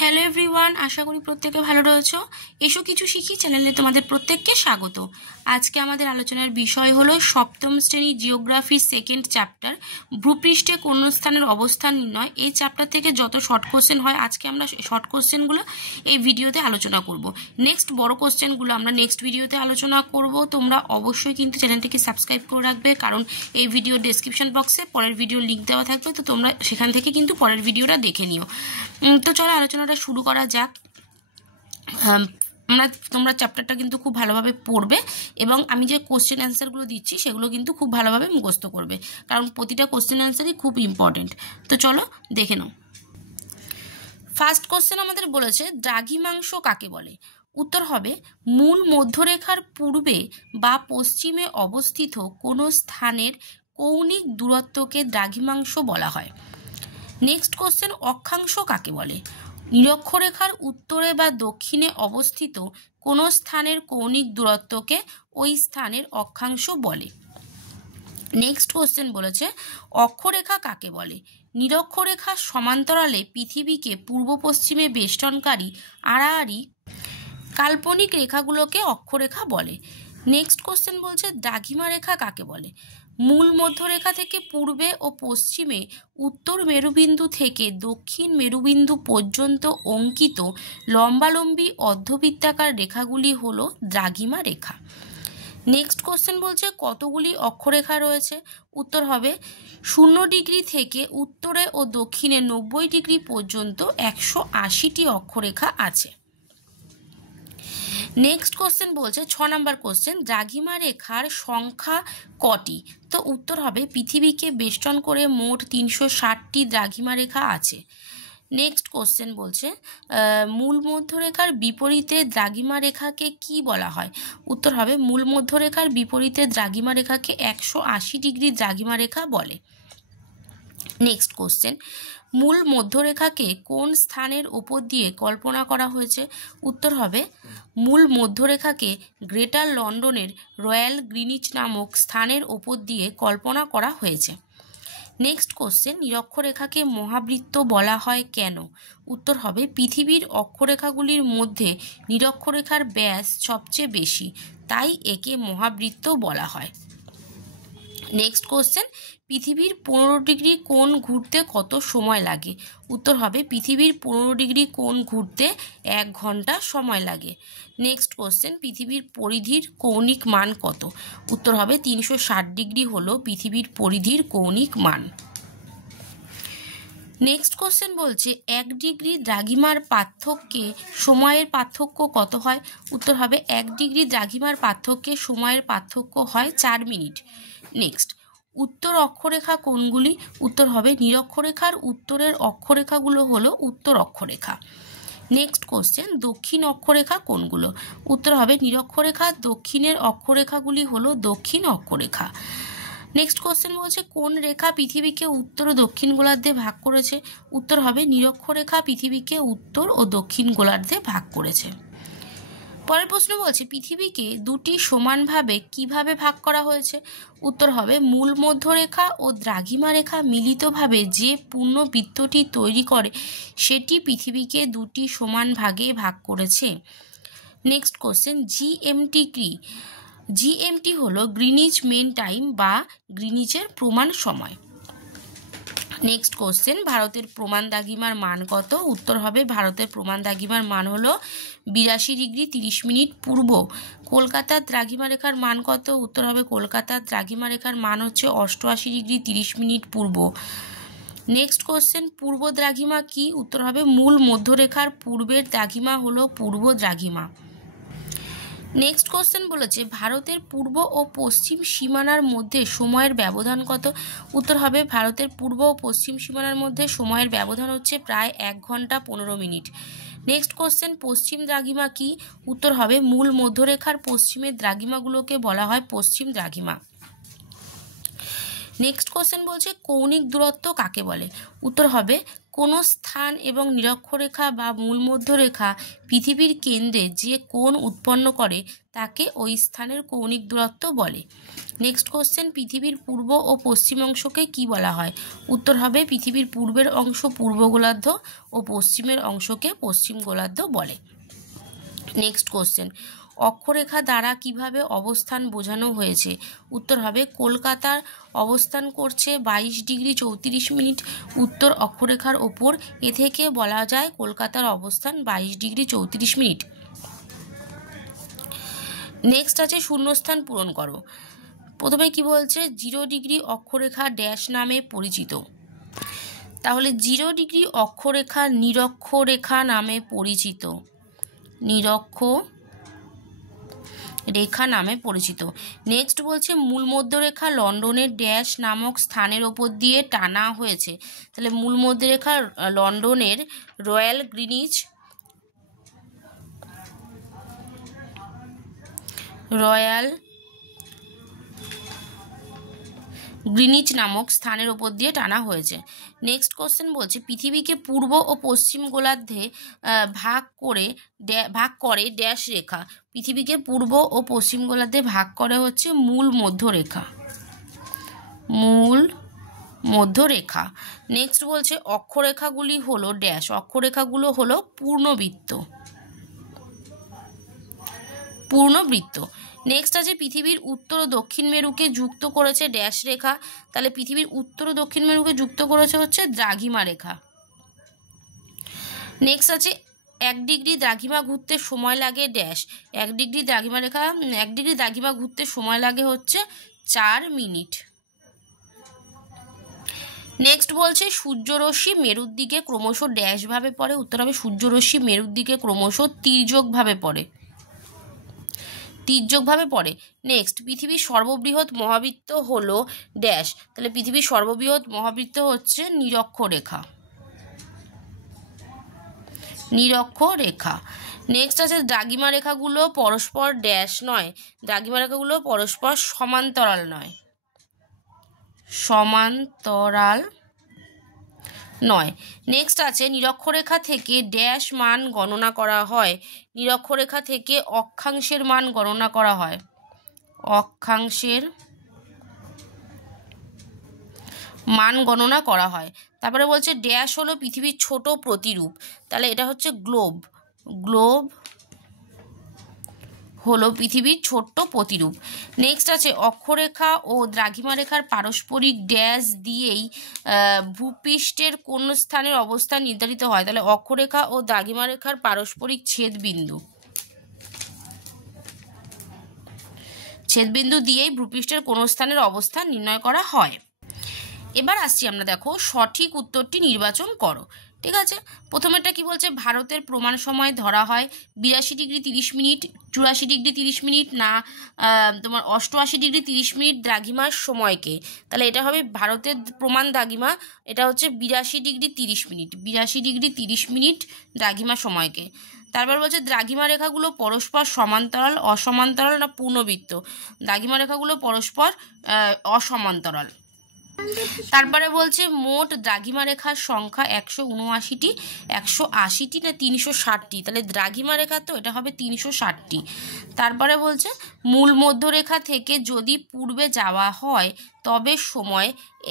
Hello everyone, আশা করি প্রত্যেকে ভালো রয়েছো। এসো কিছু শিখি চ্যানেলে তোমাদের প্রত্যেককে স্বাগত। আজকে আমাদের আলোচনার বিষয় হলো সপ্তম শ্রেণী জিওগ্রাফি সেকেন্ড চ্যাপ্টার, ভূপৃষ্ঠে কোন স্থানের অবস্থান নির্ণয়। এই চ্যাপ্টার থেকে যত শর্ট কোশ্চেন হয় আজকে আমরা শর্ট কোশ্চেনগুলো এই ভিডিওতে আলোচনা করব। নেক্সট বড় কোশ্চেনগুলো আমরা নেক্সট ভিডিওতে আলোচনা করব। তোমরা অবশ্যই কিন্তু চ্যানেলটিকে সাবস্ক্রাইব করে রাখবে, কারণ এই ভিডিওর ডেসক্রিপশন বক্সে পরের ভিডিওর লিঙ্ক দেওয়া থাকবে, তো তোমরা সেখান থেকে কিন্তু পরের ভিডিওটা দেখে নিও। তো চলো আলোচনাটা শুরু করা যাক। তোমরা চ্যাপ্টারটা কিন্তু খুব ভালোভাবে পড়বে এবং আমি যে কোশ্চেন অ্যান্সারগুলো দিচ্ছি সেগুলো কিন্তু খুব ভালোভাবে মুখস্থ করবে, কারণ প্রতিটা কোশ্চেন অ্যান্সারই খুব ইম্পর্টেন্ট। তো চলো দেখে নাও। ফার্স্ট কোশ্চেন আমাদের বলেছে দ্রাঘিমাংশ কাকে বলে। উত্তর হবে মূল মধ্যরেখার পূর্বে বা পশ্চিমে অবস্থিত কোনো স্থানের কৌণিক দূরত্বকে দ্রাঘিমাংশ বলা হয়। নেক্সট কোশ্চেন অক্ষাংশ কাকে বলে। নিরক্ষরেখার উত্তরে বা দক্ষিণে অবস্থিত কোনো স্থানের কৌণিক দূরত্বকে ওই স্থানের অক্ষাংশ বলে। নেক্সট কোশ্চেন বলেছে অক্ষরেখা কাকে বলে। নিরক্ষরেখার সমান্তরালে পৃথিবীকে পূর্ব পশ্চিমে বেষ্টনকারী আড়াআড়ি কাল্পনিক রেখাগুলোকে অক্ষরেখা বলে। নেক্সট কোশ্চেন বলছে দ্রাঘিমা রেখা কাকে বলে। মূল মধ্যরেখা থেকে পূর্বে ও পশ্চিমে উত্তর মেরুবিন্দু থেকে দক্ষিণ মেরুবিন্দু পর্যন্ত অঙ্কিত লম্বালম্বী অর্ধবৃত্তাকার রেখাগুলি হলো দ্রাঘিমা রেখা। নেক্সট কোশ্চেন বলছে কতগুলি অক্ষরেখা রয়েছে। উত্তর হবে 0 ডিগ্রি থেকে উত্তরে ও দক্ষিণে 90 ডিগ্রি পর্যন্ত 180টি অক্ষরেখা আছে। নেক্সট কোশ্চেন বলছে 6 নম্বর কোশ্চেন দ্রাঘিমা রেখার সংখ্যা কটি। তো উত্তর হবে পৃথিবীকে বেষ্টন করে মোট 360টি দ্রাঘিমা রেখা আছে। নেক্সট কোশ্চেন বলছে মূল মধ্যরেখার বিপরীতে দ্রাঘিমা রেখাকে কি বলা হয়। উত্তর হবে মূল মধ্যরেখার বিপরীতে দ্রাঘিমা রেখাকে 180 ডিগ্রি দ্রাঘিমা রেখা বলে। নেক্সট কোশ্চেন মূল মধ্যরেখাকে কোন স্থানের উপর দিয়ে কল্পনা করা হয়েছে। উত্তর হবে মূল মধ্যরেখাকে গ্রেটার লন্ডনের রয়্যাল গ্রিনিচ নামক স্থানের উপর দিয়ে কল্পনা করা হয়েছে। নেক্সট কোশ্চেন নিরক্ষরেখাকে মহাবৃত্ত বলা হয় কেন। উত্তর হবে পৃথিবীর অক্ষরেখাগুলির মধ্যে নিরক্ষরেখার ব্যাস সবচেয়ে বেশি, তাই একে মহাবৃত্ত বলা হয়। নেক্সট কোশ্চেন পৃথিবীর 15 ডিগ্রি কোণ ঘুরতে কত সময় লাগে। উত্তর হবে পৃথিবীর 15 ডিগ্রি কোণ ঘুরতে 1 ঘন্টা সময় লাগে। নেক্সট কোশ্চেন পৃথিবীর পরিধির কৌণিক মান কত। উত্তর হবে 360 ডিগ্রি হলো পৃথিবীর পরিধির কৌণিক মান। নেক্সট কোশ্চেন বলছে 1 ডিগ্রি দ্রাঘিমার পার্থক্যে সময়ের পার্থক্য কত হয়। উত্তর হবে 1 ডিগ্রি দ্রাঘিমার পার্থক্যে সময়ের পার্থক্য হয় 4 মিনিট। নেক্সট উত্তর অক্ষরেখা কোনগুলি। উত্তর হবে নিরক্ষরেখার উত্তরের অক্ষরেখাগুলো হলো উত্তর অক্ষরেখা। নেক্সট কোশ্চেন দক্ষিণ অক্ষরেখা কোনগুলো। উত্তর হবে নিরক্ষরেখার দক্ষিণের অক্ষরেখাগুলি হলো দক্ষিণ অক্ষরেখা। নেক্সট কোশ্চেন বলছে কোন রেখা পৃথিবীকে উত্তর ও দক্ষিণ গোলার্ধে ভাগ করেছে। উত্তর হবে নিরক্ষরেখা পৃথিবীকে উত্তর ও দক্ষিণ গোলার্ধে ভাগ করেছে। পরের প্রশ্ন বলছে পৃথিবীকে দুটি সমানভাবে কিভাবে ভাগ করা হয়েছে। উত্তর হবে মূল মধ্যরেখা ও দ্রাঘিমা রেখা মিলিতভাবে যে পূর্ণ বৃত্তটি তৈরি করে সেটি পৃথিবীকে দুটি সমান ভাগে ভাগ করেছে। নেক্সট কোশ্চেন জিএমটি কি। জিএমটি হলো গ্রিনিচ মেন টাইম বা গ্রিনিচের প্রমাণ সময়। নেক্সট কোশ্চেন ভারতের প্রমাণ দ্রাঘিমার মান কত। উত্তর হবে ভারতের প্রমাণ দ্রাঘিমার মান হলো 82 ডিগ্রি 30 মিনিট পূর্ব। কলকাতার দ্রাঘিমা রেখার মান কত। উত্তর হবে কলকাতার দ্রাঘিমা রেখার মান হচ্ছে 88 ডিগ্রি 30 মিনিট পূর্ব। নেক্সট কোশ্চেন পূর্ব দ্রাঘিমা কি। উত্তর হবে মূল মধ্যরেখার পূর্বের দ্রাঘিমা হলো পূর্ব দ্রাঘিমা। নেক্সট কোশ্চেন বলেছে ভারতের পূর্ব ও পশ্চিম সীমানার মধ্যে সময়ের ব্যবধান কত। উত্তর হবে ভারতের পূর্ব ও পশ্চিম সীমানার মধ্যে সময়ের ব্যবধান হচ্ছে প্রায় 1 ঘন্টা 15 মিনিট। নেক্সট কোশ্চেন পশ্চিম দ্রাঘিমা কি। উত্তর হবে মূল মধ্যরেখার পশ্চিমের দ্রাঘিমাগুলোকে বলা হয় পশ্চিম দ্রাঘিমা। নেক্সট কোশ্চেন বলছে কৌণিক দূরত্ব কাকে বলে। উত্তর হবে কোনো স্থান এবং নিরক্ষরেখা বা মূলমধ্যরেখা পৃথিবীর কেন্দ্রে যে কোণ উৎপন্ন করে তাকে ওই স্থানের কৌণিক দূরত্ব বলে। নেক্সট কোশ্চেন, পৃথিবীর পূর্ব ও পশ্চিম অংশকে কি বলা হয়? উত্তর হবে পৃথিবীর পূর্বের অংশ পূর্ব গোলার্ধ ও পশ্চিমের অংশকে পশ্চিম গোলার্ধ বলে। নেক্সট কোশ্চেন, অক্ষরেখা দ্বারা কিভাবে অবস্থান বোঝানো হয়েছে? উত্তর হবে কলকাতার অবস্থান করছে 22°34', উত্তর অক্ষরেখার ওপর। এ থেকে বলা যায় কলকাতার অবস্থান 22°34'। নেক্সট আছে শূন্যস্থান পূরণ করো। প্রথমে কি বলছে? 0° অক্ষরেখা ড্যাশ নামে পরিচিত। তাহলে 0° অক্ষরেখা নিরক্ষরেখা নামে পরিচিত, নিরক্ষরেখা নামে পরিচিত। নেক্সট বলছে মূলমধ্যরেখা লন্ডনের ড্যাশ নামক স্থানের ওপর দিয়ে টানা হয়েছে। তাহলে মূলমধ্যরেখা লন্ডনের রয়্যাল গ্রিনিচ নামক স্থানের ওপর দিয়ে টানা হয়েছে। নেক্সট কোশ্চেন বলছে পৃথিবীকে পূর্ব ও পশ্চিম গোলার্ধে ভাগ করে ড্যাশ রেখা। পৃথিবীকে পূর্ব ও পশ্চিম গোলার্ধে ভাগ করে হচ্ছে মূল মধ্যরেখা। নেক্সট বলছে অক্ষরেখাগুলি হলো ড্যাশ, অক্ষরেখাগুলো হলো পূর্ণবৃত্ত। নেক্সট আছে পৃথিবীর উত্তর ও দক্ষিণ মেরুকে যুক্ত করেছে ড্যাশ রেখা। তাহলে পৃথিবীর উত্তর ও দক্ষিণ মেরুকে যুক্ত করেছে হচ্ছে দ্রাঘিমা রেখা। নেক্সট আছে 1° দ্রাঘিমা ঘুরতে সময় লাগে ড্যাশ। 1° দ্রাঘিমা ঘুরতে সময় লাগে হচ্ছে 4 মিনিট। নেক্সট বলছে সূর্যরশ্মি মেরুর দিকে ক্রমশ ড্যাশ ভাবে পড়ে। উত্তর হবে সূর্যরশ্মি মেরুর দিকে ক্রমশ তির্যকভাবে পড়ে। নেক্সট পৃথিবীর সর্ববৃহৎ মহাবৃত্ত হলো ড্যাশ। তাহলে পৃথিবীর সর্ববৃহৎ মহাবৃত্ত হচ্ছে নিরক্ষরেখা। নেক্সট আছে দ্রাঘিমা রেখাগুলো পরস্পর ড্যাশ নয়, দ্রাঘিমা রেখাগুলো পরস্পর সমান্তরাল নয়। নেক্সট আছে নিরক্ষরেখা থেকে ড্যাশ মান গণনা করা হয়। নিরক্ষরেখা থেকে অক্ষাংশের মান গণনা করা হয়, তারপরে বলছে ড্যাশ হলো পৃথিবীর ছোট প্রতিরূপ। তাহলে এটা হচ্ছে গ্লোব হলো পৃথিবীর ছোট্ট প্রতিরূপ। নেক্সট আছে অক্ষরেখা ও দ্রাঘিমা রেখার পারস্পরিক ড্যাশ দিয়েই ভূপৃষ্ঠের কোন স্থানের অবস্থান নির্ধারিত হয়। তাহলে অক্ষরেখা ও দ্রাঘিমা রেখার পারস্পরিক ছেদবিন্দু দিয়েই ভূপৃষ্ঠের কোন স্থানের অবস্থান নির্ণয় করা হয়। এবার আসছি আমরা, দেখো সঠিক উত্তরটি নির্বাচন করো। ঠিক আছে, প্রথমেরটা কি বলছে? ভারতের প্রমাণ সময় ধরা হয় 82°30', 84°30', না তোমার 88°30' দ্রাঘিমার সময়কে। তাহলে এটা হবে ভারতের প্রমাণ দ্রাঘিমা, এটা হচ্ছে 82°30', দ্রাঘিমা সময়কে। তারপর বলছে দ্রাঘিমা রেখাগুলো পরস্পর সমান্তরাল, অসমান্তরাল না পূর্ণবৃত্ত। দ্রাঘিমা রেখাগুলো পরস্পর অসমান্তরাল। তারপরে বলছে মোট দ্রাঘিমা রেখার সংখ্যা 179টি, 180টি না 360টি। তাহলে দ্রাঘিমা রেখা তো এটা হবে 360টি। তারপরে বলছে মূল মধ্যরেখা থেকে যদি পূর্বে যাওয়া হয় তবে সময়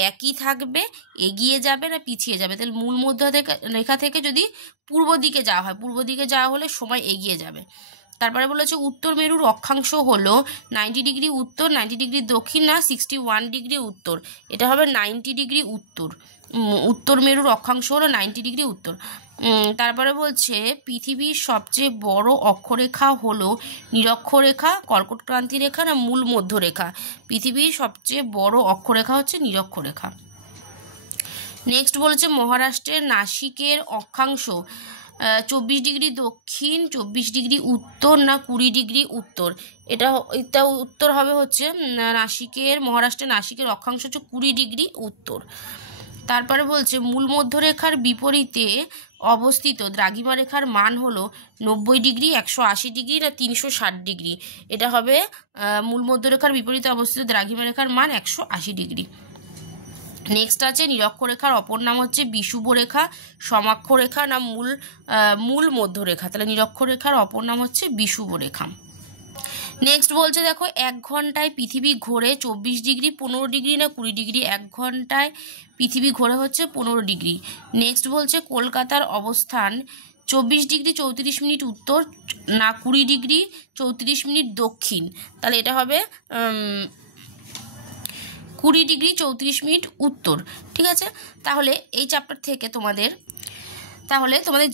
একই থাকবে, এগিয়ে যাবে না পিছিয়ে যাবে। তাহলে মূল মধ্যরেখা থেকে যদি পূর্ব দিকে যাওয়া হয়, পূর্ব দিকে যাওয়া হলে সময় এগিয়ে যাবে। তারপরে বলেছে উত্তর মেরুর অক্ষাংশ হলো 90° উত্তর, 90° দক্ষিণ না 61° উত্তর। এটা হবে 90° উত্তর। উত্তর মেরুর অক্ষাংশ হলো 90° উত্তর। তারপরে বলছে পৃথিবীর সবচেয়ে বড় অক্ষরেখা হলো নিরক্ষরেখা, কর্কটক্রান্তি রেখা না মূল মধ্যরেখা। পৃথিবীর সবচেয়ে বড় অক্ষরেখা হচ্ছে নিরক্ষরেখা। নেক্সট বলেছে মহারাষ্ট্রের নাসিকের অক্ষাংশ 24° দক্ষিণ, 24° উত্তর না 20° উত্তর। এটা উত্তর হবে হচ্ছে মহারাষ্ট্রের নাসিকের অক্ষাংশ হচ্ছে 20° উত্তর। তারপরে বলছে মূল মধ্যরেখার বিপরীতে অবস্থিত দ্রাঘিমা রেখার মান হলো 90°, 180° না 360°। এটা হবে মূল মধ্যরেখার বিপরীতে অবস্থিত দ্রাঘিমা রেখার মান 180°। নেক্সট আছে নিরক্ষরেখার অপর নাম হচ্ছে বিষুব রেখা, সমাক্ষরেখা না মূল মধ্যরেখা। তাহলে নিরক্ষরেখার অপর নাম হচ্ছে বিষুব রেখা। নেক্সট বলছে দেখো 1 ঘন্টায় পৃথিবী ঘোরে 24 ডিগ্রি 15 ডিগ্রি না 20 ডিগ্রি। 1 ঘন্টায় পৃথিবী ঘোরে হচ্ছে 15 ডিগ্রি। নেক্সট বলছে কলকাতার অবস্থান 24 ডিগ্রি 34 মিনিট উত্তর না 20 ডিগ্রি 34 মিনিট দক্ষিণ। তাহলে এটা হবে 20 ডিগ্রি 34 মিনিট উত্তর। ঠিক আছে, তাহলে এই চ্যাপ্টার থেকে তোমাদের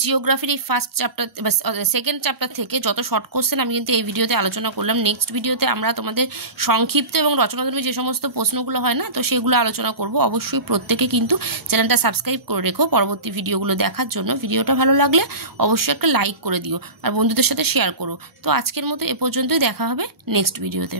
জিওগ্রাফির এই ফার্স্ট চ্যাপ্টার বা সেকেন্ড চ্যাপ্টার থেকে যত শর্ট কোশ্চেন আমি কিন্তু এই ভিডিওতে আলোচনা করলাম। নেক্সট ভিডিওতে আমরা তোমাদের সংক্ষিপ্ত এবং রচনাধর্মী যে সমস্ত প্রশ্নগুলো হয় না, তো সেগুলো আলোচনা করব। অবশ্যই প্রত্যেকে কিন্তু চ্যানেলটা সাবস্ক্রাইব করে রেখো পরবর্তী ভিডিওগুলো দেখার জন্য। ভিডিওটা ভালো লাগলে অবশ্যই একটা লাইক করে দিও আর বন্ধুদের সাথে শেয়ার করো। তো আজকের মতো এ পর্যন্তই, দেখা হবে নেক্সট ভিডিওতে।